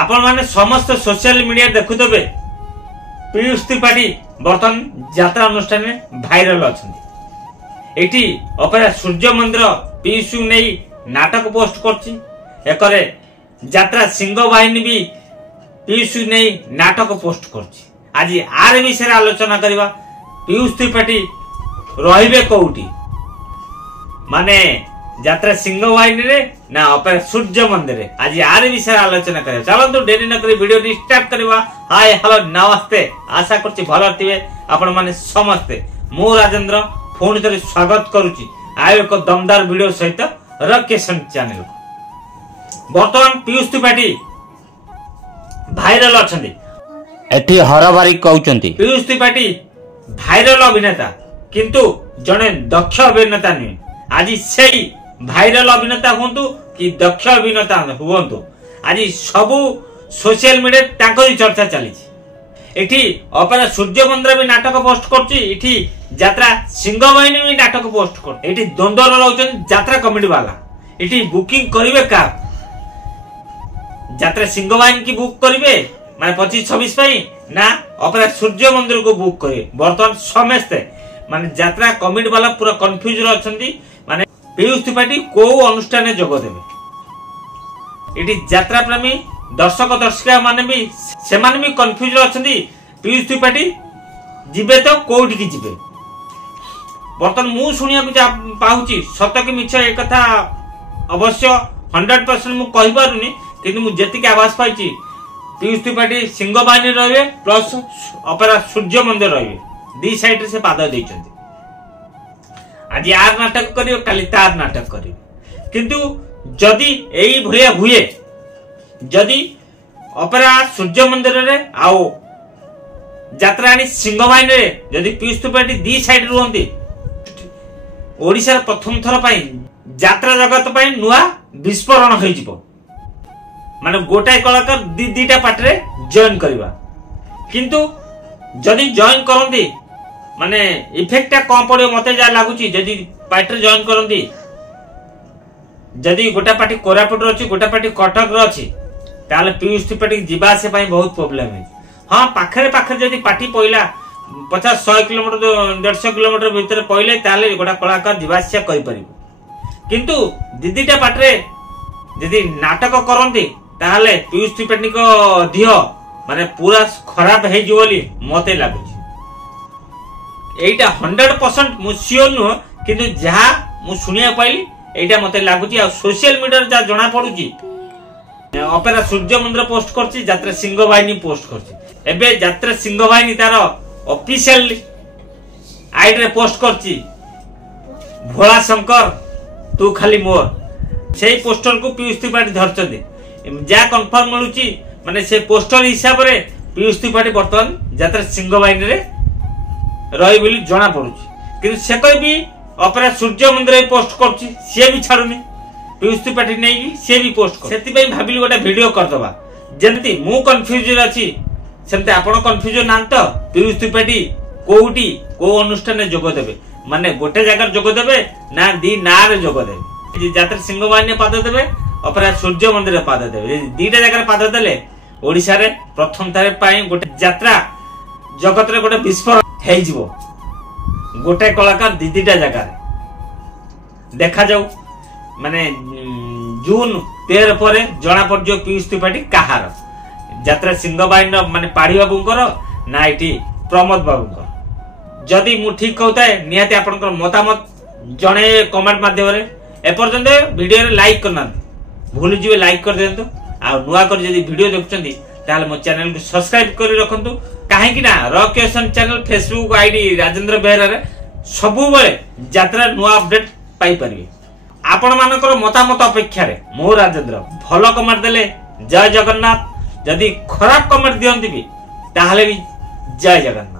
आपण माने समस्त सोशल मीडिया देखुतबे पीयूष त्रिपाठी बर्तमान यात्रा अनुष्ठान में भाइराल अछंती। एठी अपेरा सूर्य मंदिर पीयूष नै नाटक पोस्ट करछि। एकरे यात्रा सिंह बाहिनी भी पीयूष नै नाटक पोस्ट करछि। आज आर विषय आलोचना करबा पीयूष त्रिपाठी रहिबे कोउटी माने यात्रा सिंह बाहिनी रे ना अपेरा सूर्य मंदिर रे आज आर विषय आलोचना करे। चलंतु देरी न करी वीडियो स्टार्ट करबा। हाय हेलो नमस्ते, आशा करछि भलो थिबे आपण माने समस्ते। मु राजेंद्र फोन तरी स्वागत करूछि आयो एक दमदार वीडियो सहित रकेशन चैनल। वर्तमान पीयूष त्रिपाठी भाइरल अछंती। एठी हरबारी कहउचंती पीयूष त्रिपाठी भाइरल अभिनेता किंतु जने दक्ष अभिनेता नहीं। आज सेही भाइरल अभिनेता हुंतु कि दक्ष अभिनेता हुंतु आज सबु सोशल मीडिया तांकरी चर्चा चली। एठी अपेरा सूर्य मंदिर भी नाटक पोस्ट करछि। एठी यात्रा सिंह बाहिनी भी नाटक पोस्ट कर। एठी द्वंद्व रहउछन यात्रा कमिटी वाला। एठी बुकिंग करिवे का यात्रा सिंह बाहिनी की बुक करिवे माने 25-26 पई ना अपेरा सूर्य मंदिर को बुक करिवे। वर्तमान समस्ते माने यात्रा कमिटी वाला पूरा कंफ्यूज रहछंती माने पीयूष त्रिपाठी को अनुष्ठान में जोग देबे। एठी यात्रा प्रेमी दर्शक दर्शिका माने भी से माने भी कंफ्यूज रहछंती पीयूष त्रिपाठी जिबे तो कोउठी की जिबे। बर्तन मु सुनिया को पाउची सत्य कि मिछ ए कथा अवश्य 100% मु कहि पारुनी किंतु मु जेतिक आवाज पाइची पीयूष त्रिपाठी सिंह बाहिनी रहबे प्लस अपेरा सूर्य मंदिर रहबे। दी साइड रे से पाद देइचंती। आज यार नाटक करियो काली तार नाटक करियो किंतु जदि एई भलिया हुए जदि अपेरा सूर्य मंदिर रे आओ यात्राणी सिंह बाहिनी रे जदि पीयूष त्रिपाठी दी साइड रुहंती ओडिसा प्रथम थर पई यात्रा जगत पई नुआ विस्फोरण होई जिवो। माने गोटाय कलाकार दीटा पार्ट रे जॉइन करबा किंतु जदि जॉइन करंती माने इफेक्ट कम पड़ो मते जा लागुची। जदि पार्ट रे जॉइन करंती जदि गोटा पार्टी कोरापुट रो अछि गोटा पार्टी कटक रो अछि ताले पीयूष त्रिपाठी जिबा से पई बहुत प्रॉब्लम है। हां पाखरे जदि पार्टी पइला 50-100 किलोमीटर 150 किलोमीटर भीतर पइले ताले गोटा कलाकार जिबा से करि परिबो किंतु दीदीटा पार्ट रे जदि नाटक करंती ताले पीयूष त्रिपाठी को दिह माने पूरा खराब हे जी बोली मते लागुची। एटा 100% मु सियोर नु किंतु जहा मु सुनिया पाइली एटा मते लागुची। आ सोशल मीडिया जा जणा पडुची अपेरा सूर्य मंदिर पोस्ट करछि यात्रा सिंह बाहिनी पोस्ट करछि। एबे यात्रा सिंह बाहिनी तार ऑफिशियल आईडी रे पोस्ट करछि भोला शंकर तू खाली मोर। सेही पोस्टर को पीयूष त्रिपाठी धरछते जा कंफर्म मिलुची माने से पोस्टर हिसाब रे पीयूष त्रिपाठी वर्तमान यात्रा सिंह बाहिनी रे रही बोली जना पड़ुची किंतु से कोई भी अपेरा सूर्य मंदिर पोस्ट करछि से भी छाडुनी पीयूष त्रिपाठी नै कि से भी पोस्ट कर। सेति पई भाबिली गोटा वीडियो करदबा जेंति मु कंफ्यूज अछि सेंते आपण कंफ्यूज नान तो पीयूष त्रिपाठी कोउटी को अनुष्ठान में जोग देबे माने गोटे जगह जोग देबे ना दी ना रे जोग देबे। यात्रा सिंह बाहिनी पाद देबे अपेरा सूर्य मंदिर पाद देबे। दीटा जगह पाद देले ओडिसा रे प्रथम तारे पई गोटे यात्रा जगत रे गोटे विस्फोरण हेइ जिवो। गोटे कलाकार दीदीटा जगह देखा जाऊ माने जून 13 परे जना पड़जो पीयूष त्रिपाठी कहार यात्रा सिंह बाहिनी माने पाढ़ी बाबूंकर ना एठी प्रमोद बाबूंकर। जदि मु ठीक कहताए निहाती आपनकर मतामत जणे कमेंट माध्यम रे एपर्यंत वीडियो रे लाइक करना भूल जिवे लाइक कर देंतु। आ नुआ कर जदि वीडियो देखुचंदी ताले मो चैनल को सब्सक्राइब करि रखंतु काहे कि ना रकेशन channel Facebook ID Rajendra Behera रे सबु बेले यात्रा नुआ अपडेट पाई परिबे। आपण मानकर मतामत अपेक्षा रे मो राजेंद्र भलो कमेंट देले जय जगन्नाथ जदि खराब कमेंट दियंती भी ताहले भी जय जगन्नाथ।